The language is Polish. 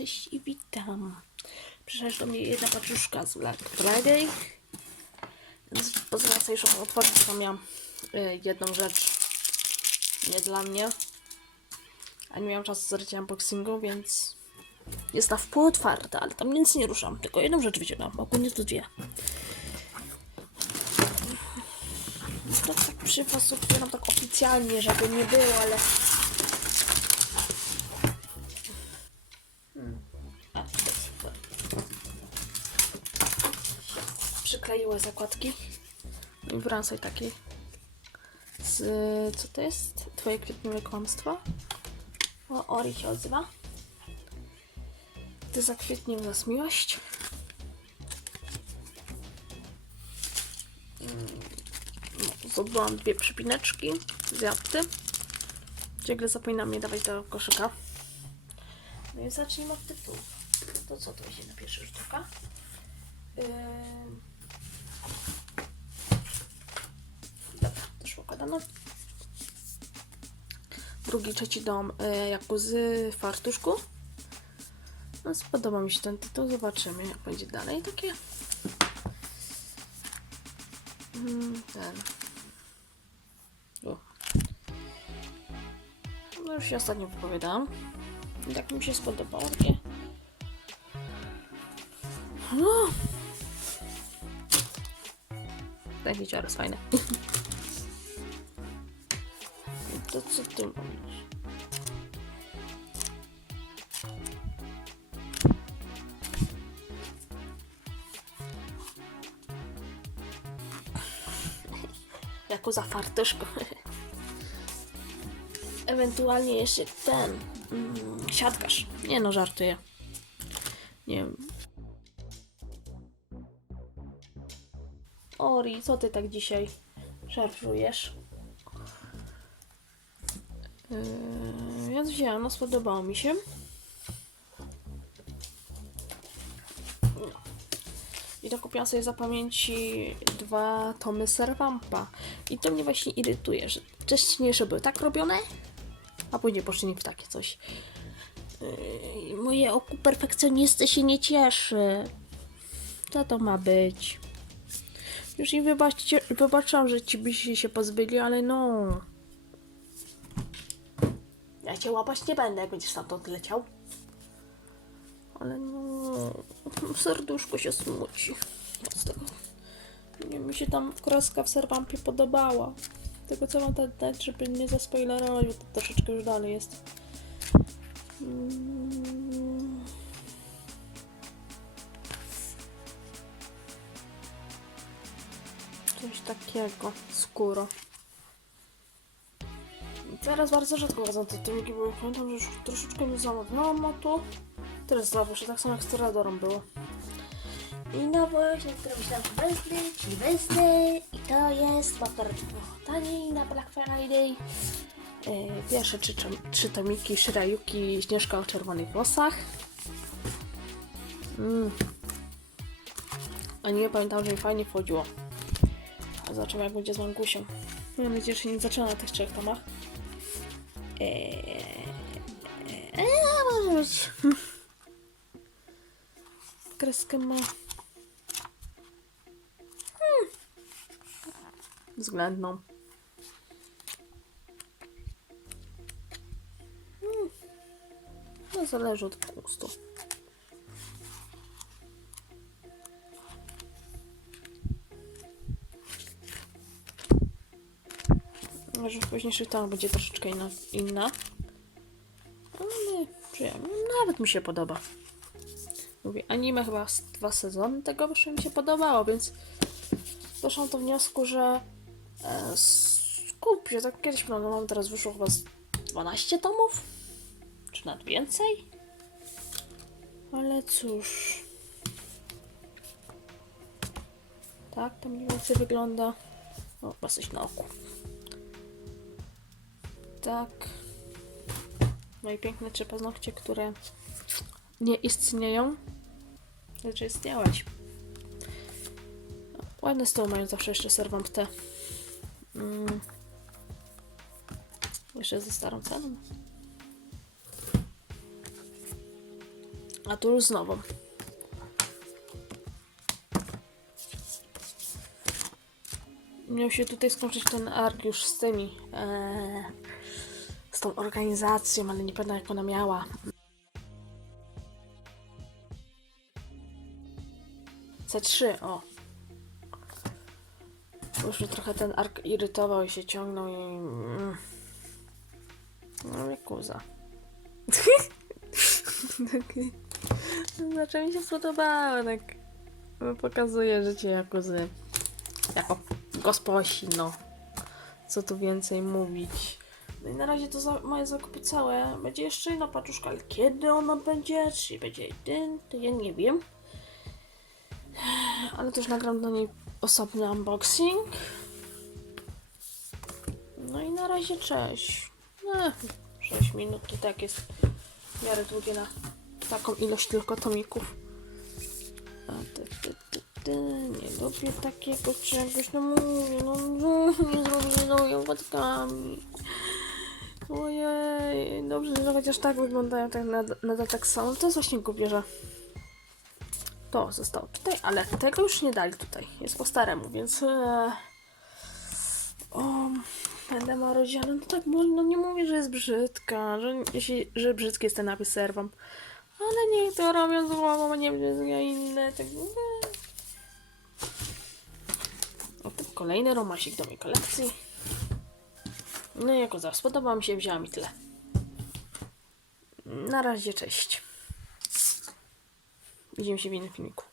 Cześć i witam. Przyszła do mnie jedna paczuszka z Black Friday. Więc pozwolę sobie już otworzyć, tylko miałam y, jedną rzecz nie dla mnie. A nie miałam czasu zrobić unboxingu, więc jest na wpół otwarta, ale tam nic nie ruszam. Tylko jedną rzecz wyciągam, ogólnie to dwie. To tak przy was otwieram tak oficjalnie, żeby nie było, ale A, to jest super. Przykleiły zakładki. I wybrałam sobie taki. Z, co to jest? Twoje kwietniowe kłamstwo? O, Ori się odzywa. Ty zakwietnił nas miłość. Mm, zdobyłam dwie przypineczki z jabłty. Ciągle zapominam nie dawać do koszyka. No i zacznijmy od tytułu. To co to będzie na pierwszy rzut oka? Yy... Też układano. Drugi, trzeci dom yy, Jakuzy Fartuszku. No, spodoba mi się ten tytuł. Zobaczymy, jak będzie dalej. Takie. Mm, ten. O. No już się ostatnio wypowiadałam. Tak mi się spodobało. Takie. No. Ten wieczór jest fajny. To co ty mówisz? Jako za fartuszko. Ewentualnie jeszcze ten mm, siatkarz. Nie no, żartuję. Nie wiem. Ori, co ty tak dzisiaj szarżujesz? Yy, ja wzięłam, no spodobało mi się. I to kupiłam sobie za pamięci dwa tomy Servampa. I to mnie właśnie irytuje, że wcześniejsze były tak robione, a później poszli w takie coś. Yy, moje oku perfekcjonisty się nie cieszy. Co to ma być? Już im wybaczcie, wybaczam, że ci byście się pozbyli, ale no. Ja cię łapać nie będę, jak będziesz stamtąd leciał. Ale no. Serduszko się smuci. Z tego. Nie mi się tam kreska w serwampie podobała. Tego co mam dać- żeby nie zaspoilerować, bo to troszeczkę już dalej jest. Mm. Takiego. Skóro. Teraz bardzo rzadko chodzą te tymki, bo pamiętam, że już troszeczkę mi zamawiałam o to. Teraz zawsze, tak samo jak z było. I nowość, na którą myślałam, że wezmę, czyli wezmę. I to jest motor taniej na Black Friday. Yy, Pierwsze trzy, trzy tomiki Shirayuki Śnieżka o czerwonych włosach. Mm. A nie pamiętam, że mi fajnie wchodziło. Zobaczymy jak będzie z Mangusią. Mam nadzieję, że się nie zaczyna na tych trzech tomach. Eee, eee, może być. Kreskę ma. Hmm. Względną. Hmm. No zależy od gustu. Może w późniejszych tomach będzie troszeczkę inna. inna. Ale przyjemnie. Nawet mi się podoba. Mówię, anime chyba dwa sezony tego wyszło mi się podobało, więc doszłam do wniosku, że e, skup się, tak kiedyś planowałam, teraz wyszło chyba z 12 tomów? Czy nawet więcej? Ale cóż. Tak to mniej więcej wygląda. O, chyba coś na oku. Tak. Moje piękne trzy paznokcie, które nie istnieją. Znaczy istniałeś. Ładne z mają zawsze jeszcze serwam te. Mm. Jeszcze ze starą ceną. A tu już znowu. Miał się tutaj skończyć ten ark z tymi. Eee, tą organizacją, ale nie pamiętam jak ona miała. C3, o. Już mnie trochę ten ark irytował i się ciągnął i... mm. No i kuza. Znaczy mi się spodobało, tak pokazuje życie Jakuzy jako gosposi, no. Co tu więcej mówić. No i na razie to za, moje zakupy całe. Będzie jeszcze jedna paczuszka, ale kiedy ona będzie? Czy będzie jeden? To ja nie wiem. Ale też nagram do niej osobny unboxing. No i na razie cześć. No, 6 minut to tak jest w miarę długie na taką ilość tylko tomików. Ty, ty, ty, ty, nie lubię takiego czegoś, no mówię, no, no nie zrobię nowymi łatkami. Ojej, dobrze, że chociaż tak wyglądają tak nadal, nadal tak samo. To jest właśnie głupie, że to zostało tutaj, ale tego już nie dali tutaj. Jest po staremu, więc e, o, będę marudzić, ale no tak no nie mówię, że jest brzydka, że, jeśli, że brzydki jest ten napis serwam. Ale niech to robią z głową, a nie będzie inne. Tak, o, to kolejny romasik do mojej kolekcji. No i jako zawsze spodobał mi się, wzięłam i tyle. Na razie, cześć. Widzimy się w innym filmiku.